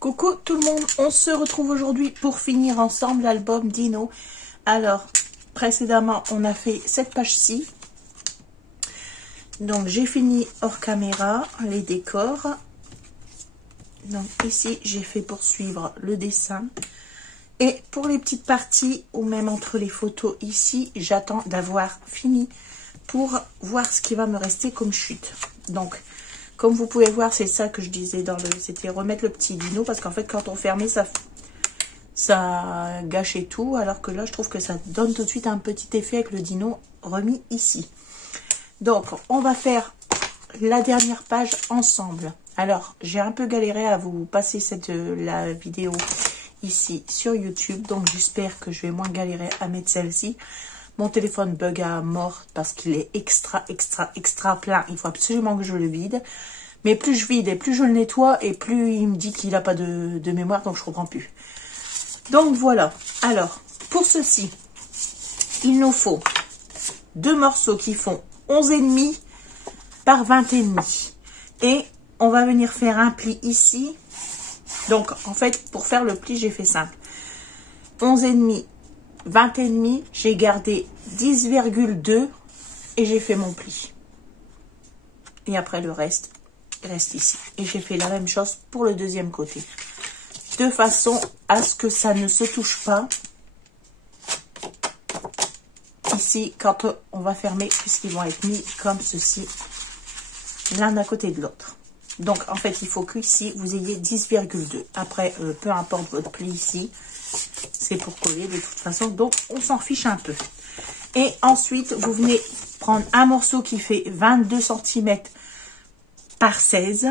Coucou tout le monde, on se retrouve aujourd'hui pour finir ensemble l'album Dino. Alors, précédemment, on a fait cette page-ci. Donc, j'ai fini hors caméra les décors. Donc, ici, j'ai fait poursuivre le dessin. Et pour les petites parties, ou même entre les photos ici, j'attends d'avoir fini pour voir ce qui va me rester comme chute. Donc, comme vous pouvez voir, c'est ça que je disais dans le... C'était remettre le petit dino, parce qu'en fait, quand on fermait, ça gâchait tout. Alors que là, je trouve que ça donne tout de suite un petit effet avec le dino remis ici. Donc, on va faire la dernière page ensemble. Alors, j'ai un peu galéré à vous passer la vidéo ici sur YouTube. Donc, j'espère que je vais moins galérer à mettre celle-ci. Mon téléphone bug à mort parce qu'il est extra plein. Il faut absolument que je le vide. Mais plus je vide et plus je le nettoie et plus il me dit qu'il n'a pas de mémoire. Donc, je ne comprends plus. Donc, voilà. Alors, pour ceci, il nous faut 2 morceaux qui font 11,5 par 20,5. Et on va venir faire un pli ici. Donc, en fait, pour faire le pli, j'ai fait simple. 11,5. 20,5, j'ai gardé 10,2 et j'ai fait mon pli. Et après le reste reste ici. Et j'ai fait la même chose pour le deuxième côté. De façon à ce que ça ne se touche pas. Ici, quand on va fermer, puisqu'ils vont être mis comme ceci, l'un à côté de l'autre. Donc, en fait, il faut qu'ici, vous ayez 10,2. Après, peu importe votre pli ici, c'est pour coller de toute façon, donc on s'en fiche un peu. Et ensuite, vous venez prendre un morceau qui fait 22 cm par 16.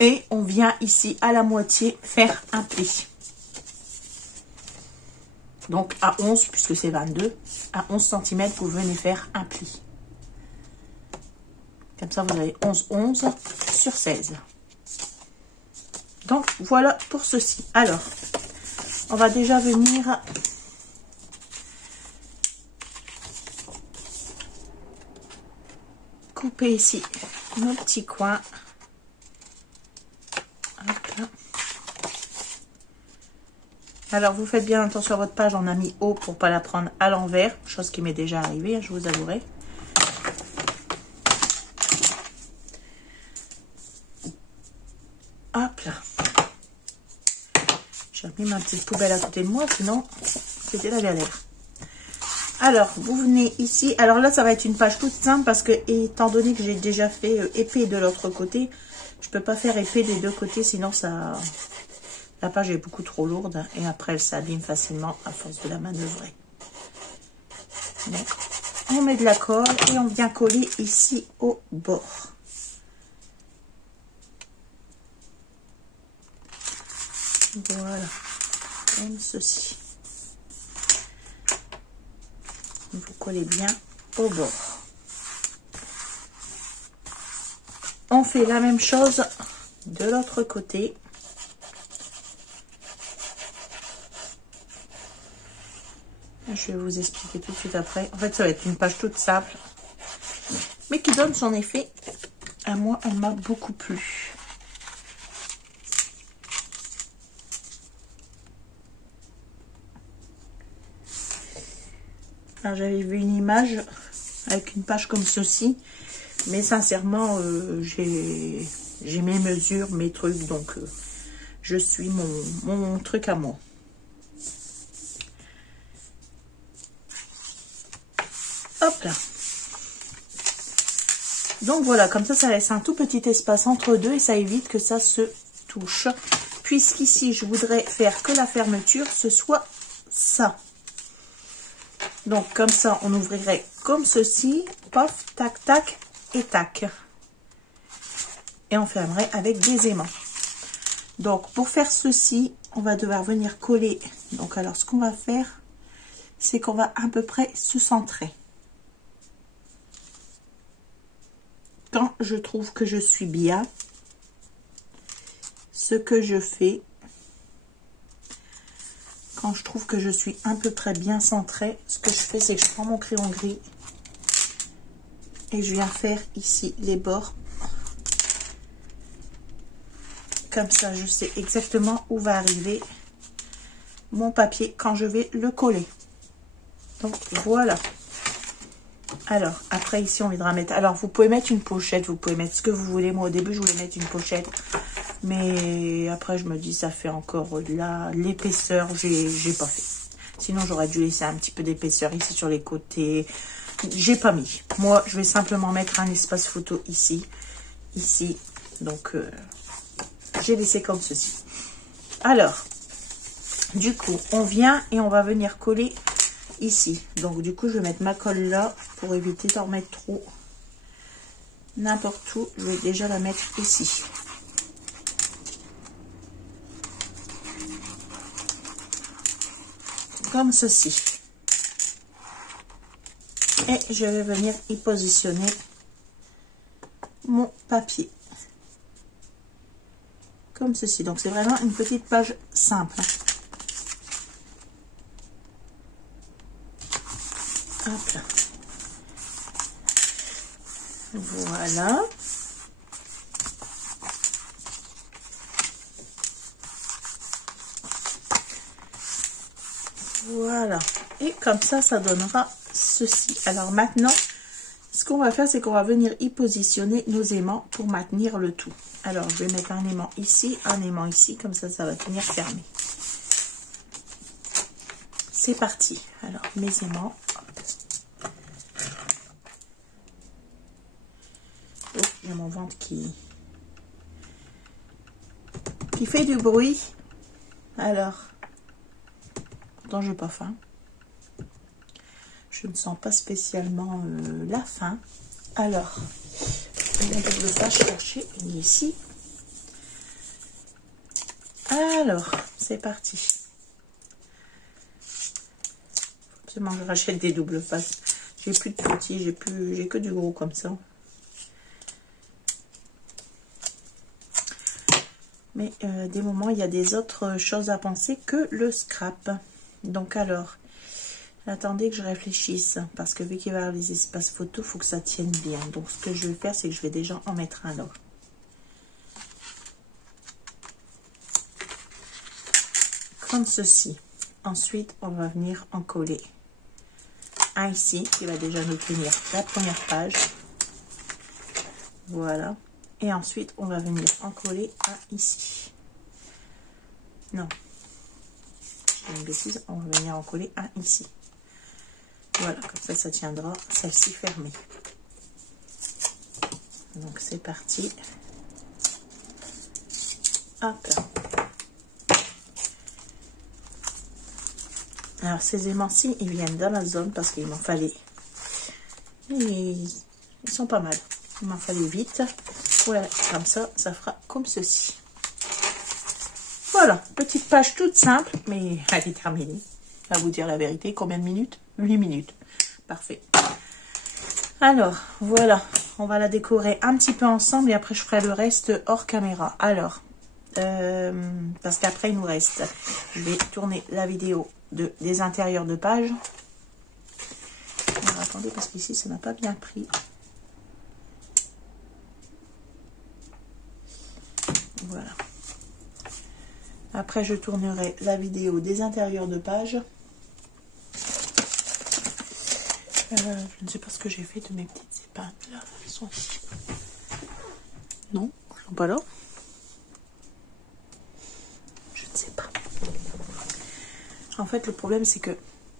Et on vient ici à la moitié faire un pli. Donc à 11, puisque c'est 22, à 11 cm, vous venez faire un pli. Comme ça, vous avez 11 sur 16. Donc, voilà pour ceci. Alors, on va déjà venir couper ici mon petit coin. Hop là. Alors, vous faites bien attention à votre page. On a mis haut pour ne pas la prendre à l'envers. Chose qui m'est déjà arrivée, je vous avouerai. Hop là. J'ai mis ma petite poubelle à côté de moi, sinon c'était la galère. Alors, vous venez ici. Alors là, ça va être une page toute simple parce que, étant donné que j'ai déjà fait épais de l'autre côté, je peux pas faire épais des deux côtés, sinon la page est beaucoup trop lourde et après elle s'abîme facilement à force de la manœuvrer. Donc, on met de la colle et on vient coller ici au bord. Voilà, comme ceci. Vous collez bien au bord. On fait la même chose de l'autre côté. Je vais vous expliquer tout de suite après. En fait, ça va être une page toute simple, mais qui donne son effet. À moi, elle m'a beaucoup plu. Alors, j'avais vu une image avec une page comme ceci, mais sincèrement, j'ai mes mesures, mes trucs, donc je suis mon truc à moi. Hop là. Donc voilà, comme ça laisse un tout petit espace entre deux et ça évite que ça se touche. Puisqu'ici, je voudrais faire que la fermeture, ce soit ça. Donc, comme ça, on ouvrirait comme ceci. Pof, tac, tac et tac. Et on fermerait avec des aimants. Donc, pour faire ceci, on va devoir venir coller. Donc, alors, ce qu'on va faire, c'est qu'on va à peu près se centrer. Quand je trouve que je suis bien, ce que je fais, quand je trouve que je suis à peu près bien centrée, ce que je fais, c'est que je prends mon crayon gris Et je viens faire ici les bords. Comme ça, je sais exactement où va arriver mon papier quand je vais le coller. Donc, voilà. Alors, après, ici, on viendra mettre... Alors, vous pouvez mettre une pochette, vous pouvez mettre ce que vous voulez. Moi, au début, je voulais mettre une pochette. Mais après, je me dis, ça fait encore là l'épaisseur. J'ai pas fait. Sinon, j'aurais dû laisser un petit peu d'épaisseur ici sur les côtés. J'ai pas mis. Moi, je vais simplement mettre un espace photo ici. Ici. Donc, j'ai laissé comme ceci. Alors, du coup, on vient et on va venir coller ici. Donc, du coup, je vais mettre ma colle là pour éviter d'en mettre trop n'importe où. Je vais déjà la mettre ici. Comme ceci. Et je vais venir y positionner mon papier. Comme ceci. Donc, c'est vraiment une petite page simple. Hop là. Voilà. Voilà. Et comme ça, ça donnera ceci. Alors maintenant, ce qu'on va faire, c'est qu'on va venir y positionner nos aimants pour maintenir le tout. Alors, je vais mettre un aimant ici, comme ça, ça va tenir fermé. C'est parti. Alors, mes aimants. Oh, il y a mon ventre qui fait du bruit. Alors, pourtant, j'ai pas faim. Je ne sens pas spécialement la faim. Alors, je ne vais pas chercher une ici. Alors, c'est parti. Faut absolument que je rachète des doubles faces. J'ai plus de petits, j'ai que du gros comme ça. Mais des moments, il y a des autres choses à penser que le scrap. Donc alors, attendez que je réfléchisse. Parce que vu qu'il va y avoir les espaces photos, il faut que ça tienne bien. Donc ce que je vais faire, c'est que je vais déjà en mettre un là. Comme ceci. Ensuite, on va venir en coller un ici, qui va déjà nous tenir la première page. Voilà. Et ensuite, on va venir en coller un ici. Non. J'ai une bêtise. On va venir en coller un ici. Voilà, comme ça, ça tiendra celle-ci fermée. Donc, c'est parti. Hop là. Alors, ces aimants-ci, ils viennent d'Amazon parce qu'il m'en fallait. Ils sont pas mal. Il m'en fallait vite. Voilà, comme ça, ça fera comme ceci. Voilà, petite page toute simple, mais elle est terminée. À vous dire la vérité, combien de minutes? 8 minutes. Parfait. Alors, voilà, on va la décorer un petit peu ensemble et après je ferai le reste hors caméra. Alors, parce qu'après il nous reste, je vais tourner la vidéo des intérieurs de page. Alors, attendez, parce qu'ici ça n'a pas bien pris. Voilà. Après, je tournerai la vidéo des intérieurs de page. Je ne sais pas ce que j'ai fait de mes petites épingles. Là, elles sont ici. Non, elles sont pas là. Je ne sais pas. En fait, le problème, c'est que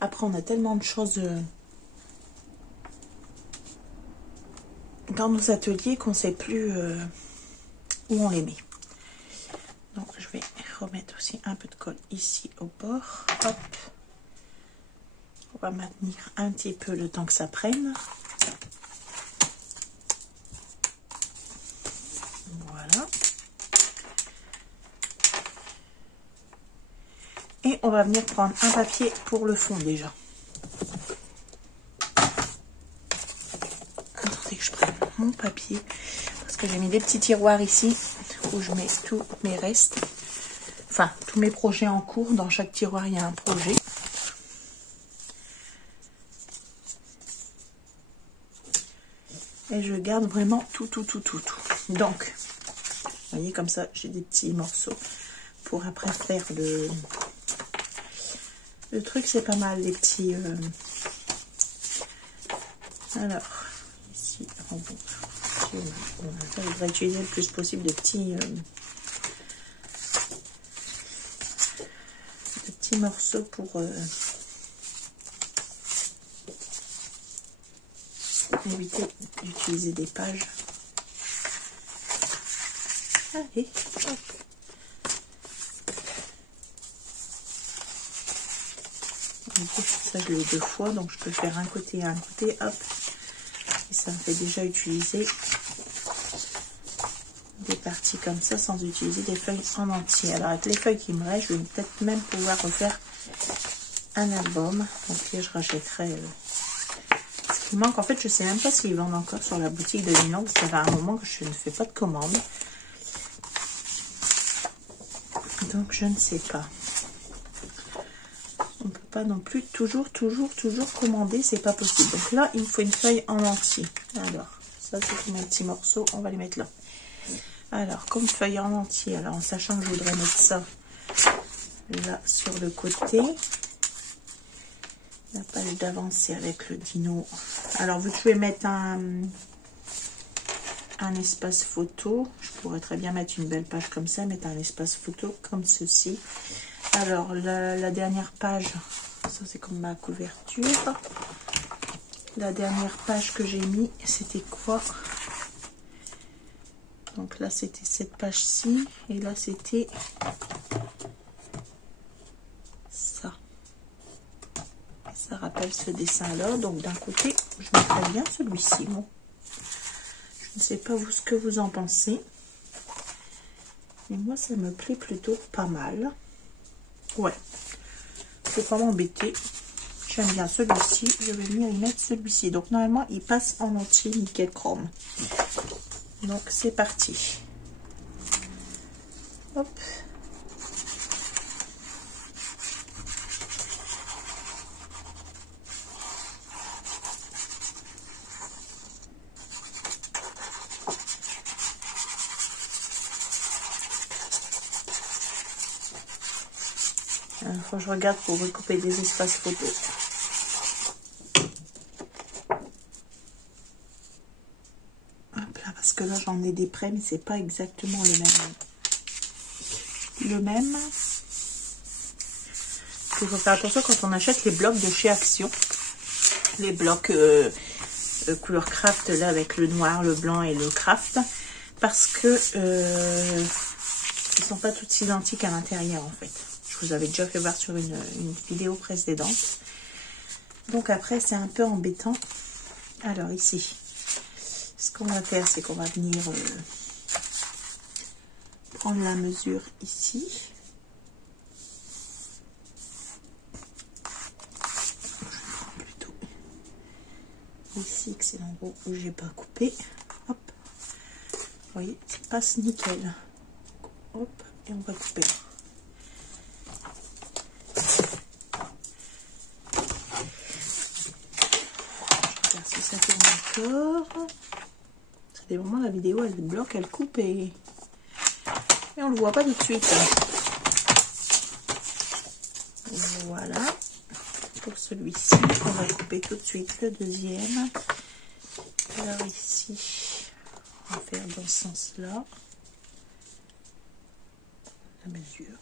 après, on a tellement de choses dans nos ateliers qu'on ne sait plus où on les met. Donc, je vais remettre aussi un peu de colle ici au bord. Hop. On va maintenir un petit peu le temps que ça prenne. Voilà. Et on va venir prendre un papier pour le fond déjà. Attendez que je prenne mon papier. Parce que j'ai mis des petits tiroirs ici où je mets tous mes restes. Enfin, tous mes projets en cours. Dans chaque tiroir, il y a un projet. Et je garde vraiment tout. Donc, vous voyez, comme ça, j'ai des petits morceaux pour après faire le truc. C'est pas mal, les petits... Alors, ici, on va utiliser le plus possible de petits morceaux pour éviter d'utiliser des pages. Allez, hop. Ça, je l'ai 2 fois, donc je peux faire un côté et un côté, hop. Et ça me fait déjà utiliser des parties comme ça sans utiliser des feuilles en entier. Alors avec les feuilles qui me restent, je vais peut-être même pouvoir refaire un album. Donc là, je rachèterai ce qui manque. En fait, je sais même pas s'ils vendent encore sur la boutique de Lino, parce que ça fait un moment que je ne fais pas de commande. Donc je ne sais pas. On peut pas non plus toujours commander, c'est pas possible. Donc là, il me faut une feuille en entier. Alors, ça c'est mes petits morceaux, on va les mettre là. Alors, comme feuille en entier, alors en sachant que je voudrais mettre ça là sur le côté. La page d'avancer avec le dino. Alors, vous pouvez mettre un espace photo. Je pourrais très bien mettre une belle page comme ça, mettre un espace photo comme ceci. Alors, la dernière page, ça c'est comme ma couverture. La dernière page que j'ai mis, c'était quoi? Donc là, c'était cette page-ci. Et là, c'était ça. Et ça rappelle ce dessin-là. Donc d'un côté, je mettrais bien celui-ci. Bon. Je ne sais pas vous ce que vous en pensez. Mais moi, ça me plaît plutôt pas mal. Ouais. Faut pas m'embêter. J'aime bien celui-ci. Je vais venir y mettre celui-ci. Donc normalement, il passe en entier nickel chrome. Donc c'est parti. Hop. Il faut que je regarde pour recouper des espaces photos. Hop là, parce que là j'en ai des prêts, mais c'est pas exactement le même. Il faut faire attention quand on achète les blocs de chez Action. Les blocs couleur craft, là avec le noir, le blanc et le craft. Parce que ils sont pas tous identiques à l'intérieur en fait. Je vous avais déjà fait voir sur une vidéo précédente. Donc après, c'est un peu embêtant. Alors ici, ce qu'on va faire, c'est qu'on va venir prendre la mesure ici. Je vais plutôt ici, que c'est l'endroit où j'ai pas coupé. Hop. Vous voyez, ça passe nickel. Hop, et on va couper. Si ça tourne encore, c'est des moments la vidéo elle bloque, elle coupe et on le voit pas tout de suite. Voilà pour celui-ci. On va couper tout de suite le deuxième. Alors ici, on va faire dans ce sens-là la mesure.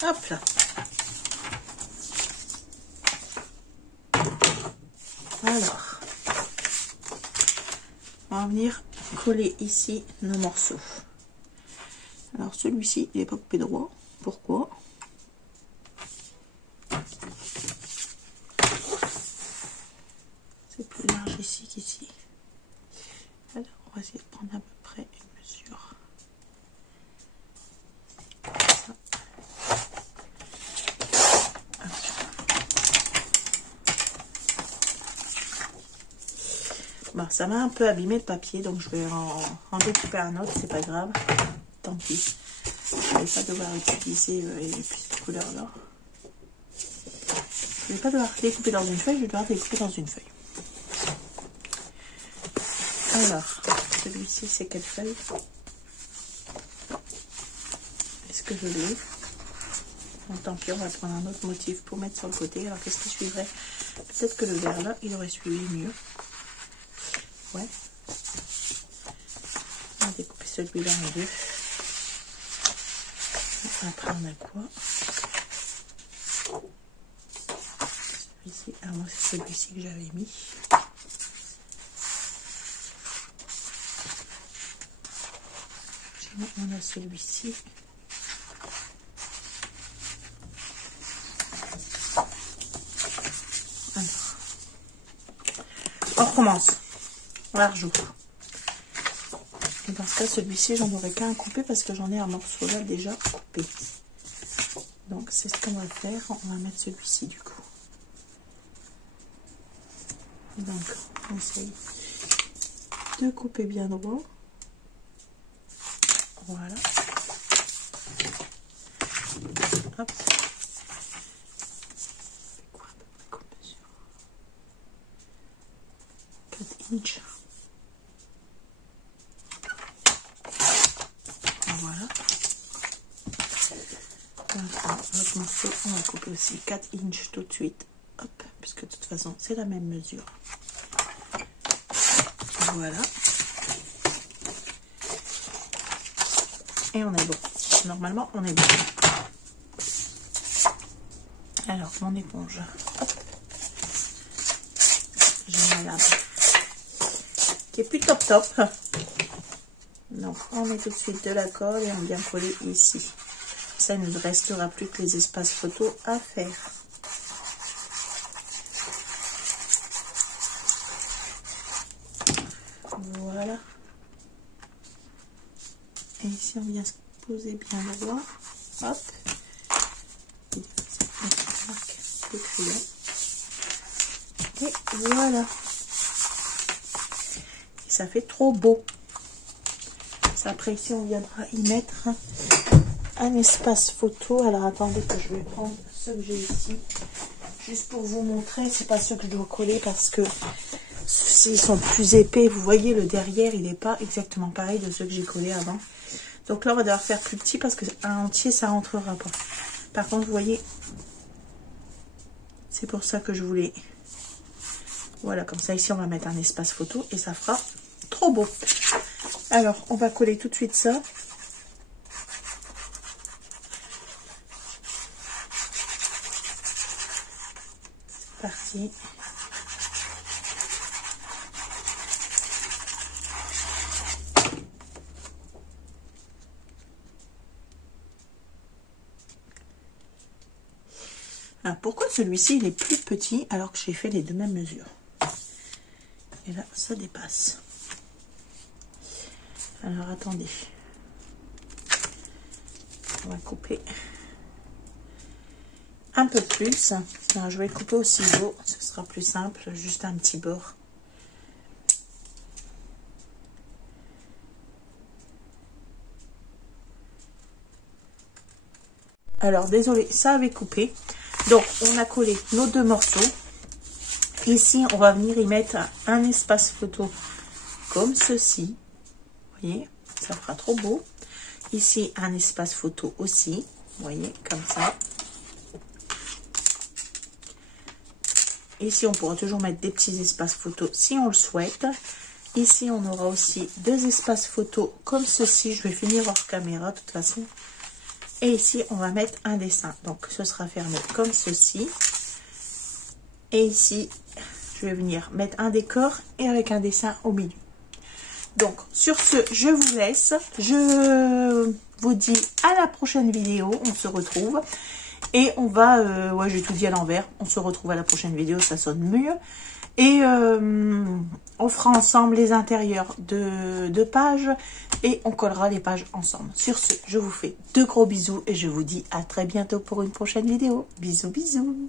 Hop là. Alors, on va venir coller ici nos morceaux. Alors celui-ci, il n'est pas coupé droit. Pourquoi? C'est plus large ici qu'ici. Alors, on va essayer de prendre à peu près une mesure. Ça. Bah, ça m'a un peu abîmé le papier, donc je vais en découper un autre, c'est pas grave. Tant pis. Je vais pas devoir utiliser les petites couleurs là. Je vais pas devoir découper dans une feuille, je vais devoir découper dans une feuille. Alors, celui-ci, c'est quelle feuille? Est-ce que je l'ai? Bon, tant pis, on va prendre un autre motif pour mettre sur le côté. Alors, qu'est-ce qui suivrait? Peut-être que le vert là, il aurait suivi mieux. Ouais. On va découper celui-là en deux. Après, on a quoi? Celui-ci. Ah, moi, c'est celui-ci que j'avais mis. On a celui-ci. Alors, on recommence. On la rejoue. Et dans ce cas, celui-ci, j'en aurais qu'un à couper parce que j'en ai un morceau là déjà coupé. Donc, c'est ce qu'on va faire. On va mettre celui-ci du coup. Donc, on essaye de couper bien droit. Voilà. Hop. C'est quoi comme mesure? 4 inches. Voilà. Notre morceau, on va couper aussi 4 inches tout de suite. Hop, puisque de toute façon, c'est la même mesure. Voilà. Et on est bon. Normalement, on est bon. Alors, mon éponge. Hop. J'ai ma lame qui est plus top top. Donc, on met tout de suite de la colle et on vient coller ici. Ça, il ne nous restera plus que les espaces photos à faire. Voilà. Et ici, on vient se poser bien droit. Hop. Le crayon. Et voilà. Et ça fait trop beau. Après, ici, on viendra y mettre un espace photo. Alors, attendez que je vais prendre ceux que j'ai ici. Juste pour vous montrer. C'est pas ceux que je dois coller parce que s'ils sont plus épais, vous voyez, le derrière, il n'est pas exactement pareil de ceux que j'ai collés avant. Donc là, on va devoir faire plus petit parce qu'un entier, ça rentrera pas. Par contre, vous voyez, c'est pour ça que je voulais... Voilà, comme ça, ici, on va mettre un espace photo et ça fera trop beau. Alors, on va coller tout de suite ça. C'est parti. Alors, pourquoi celui-ci il est plus petit alors que j'ai fait les deux mêmes mesures? Et là, ça dépasse. Alors, attendez. On va couper un peu plus. Alors, je vais couper au ciseau. Ce sera plus simple. Juste un petit bord. Alors, désolé, ça avait coupé. Donc, on a collé nos deux morceaux. Ici, on va venir y mettre un espace photo comme ceci. Vous voyez, ça fera trop beau. Ici, un espace photo aussi. Vous voyez, comme ça. Ici, on pourra toujours mettre des petits espaces photos si on le souhaite. Ici, on aura aussi deux espaces photos comme ceci. Je vais finir hors caméra de toute façon. Et ici, on va mettre un dessin. Donc, ce sera fermé comme ceci. Et ici, je vais venir mettre un décor et avec un dessin au milieu. Donc, sur ce, je vous laisse. Je vous dis à la prochaine vidéo. On se retrouve. Et on va... ouais, j'ai tout dit à l'envers. On se retrouve à la prochaine vidéo. Ça sonne mieux. Et on fera ensemble les intérieurs de pages. Et on collera les pages ensemble. Sur ce, je vous fais de gros bisous. Et je vous dis à très bientôt pour une prochaine vidéo. Bisous, bisous.